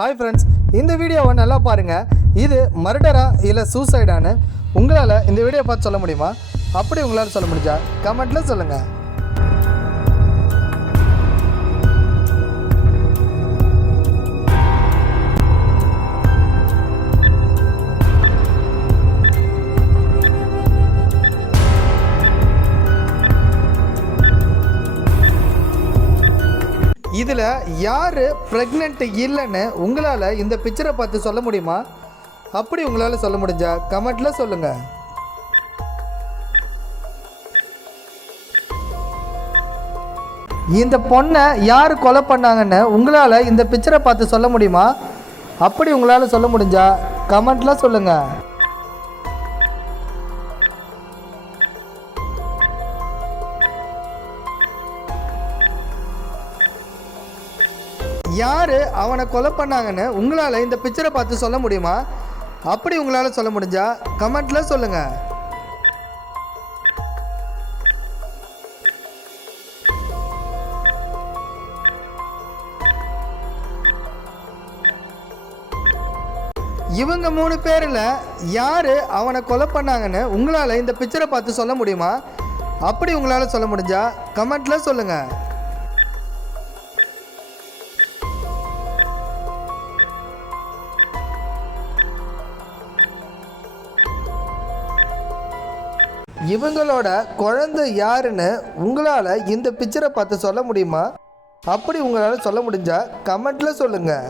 Hi friends, இந்த வீடியோவை நல்லா பாருங்கள். இது மர்டரா இல்லை சூசைடான்னு உங்களால் இந்த வீடியோ பார்த்து சொல்ல முடியுமா? அப்படி உங்களால் சொல்ல முடிஞ்சா கமெண்ட்டில் சொல்லுங்கள். இதில் யார் ப்ரெக்னென்ட் இல்லைன்னு உங்களால் இந்த பிக்சரை பார்த்து சொல்ல முடியுமா? அப்படி உங்களால் சொல்ல முடிஞ்சா கமெண்ட்டில் சொல்லுங்கள். இந்த பொண்ணை யார் கொலை பண்ணாங்கன்னு உங்களால் இந்த பிக்சரை பார்த்து சொல்ல முடியுமா? அப்படி உங்களால் சொல்ல முடிஞ்சா கமெண்ட்டில் சொல்லுங்கள். யார் அவனை கொலை பண்ணாங்கன்னு உங்களால் இந்த பிக்சரை பார்த்து சொல்ல முடியுமா? அப்படி உங்களால் சொல்ல முடிஞ்சா கமெண்ட்டில் சொல்லுங்கள். இவங்க 3 பேரில் யார் அவனை கொலை பண்ணாங்கன்னு உங்களால் இந்த பிக்சரை பார்த்து சொல்ல முடியுமா? அப்படி உங்களால் சொல்ல முடிஞ்சா கமெண்ட்டில் சொல்லுங்கள். இவங்களோட குழந்தை யாருன்னு உங்களால் இந்த பிக்சரை பார்த்து சொல்ல முடியுமா? அப்படி உங்களால் சொல்ல முடிஞ்சா கமெண்ட்டில் சொல்லுங்கள்.